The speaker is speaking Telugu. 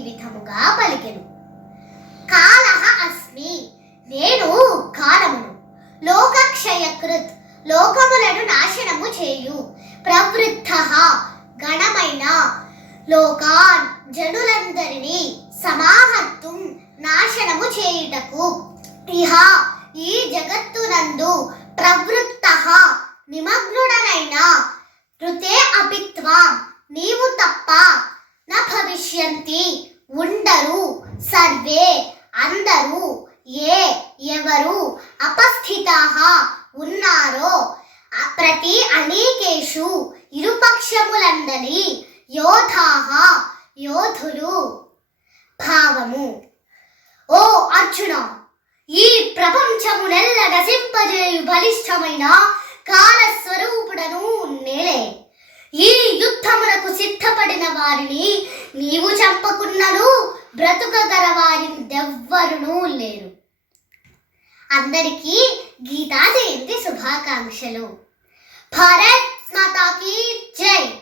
విధముగా పలికెను. కాలః అస్మి, నేను కాలమును. లోకక్షయకృత్, లోకములను నాశనము చేయు. ప్రవృద్ధః, గణమైన. లోకాన్, జనులందరినీ. సమాహర్తుం, నాశనము చేయుటకు. ఇహ, ఈ జగత్తునందు. ప్రవృత్తః, నిమగ్నుడనైన. ఋతే అపిత్వాం, నీవు తప్ప. న భవిష్యంతి, ఉండరు. సర్వే, అందరూ. ఏ, ఎవరు. అపస్థితాః, ఉన్నారో. ప్రతి అనేకేషు, ఇరుపక్షములందలి. యోధాః, యోధులు. భావము. ఓ అర్జున, ఈ ప్రపంచమునెల్ల నశింపజేయు బలిష్టమైన కాలస్వరూపుడను నేనే. ఈ యుద్ధమునకు సిద్ధపడిన వారిని నీవు చంపకున్నను బ్రతుకగల వారిని దెవ్వరునూ లేరు. అందరికీ గీతా జయంతి శుభాకాంక్షలు. భారత్ మాతా కీ జై.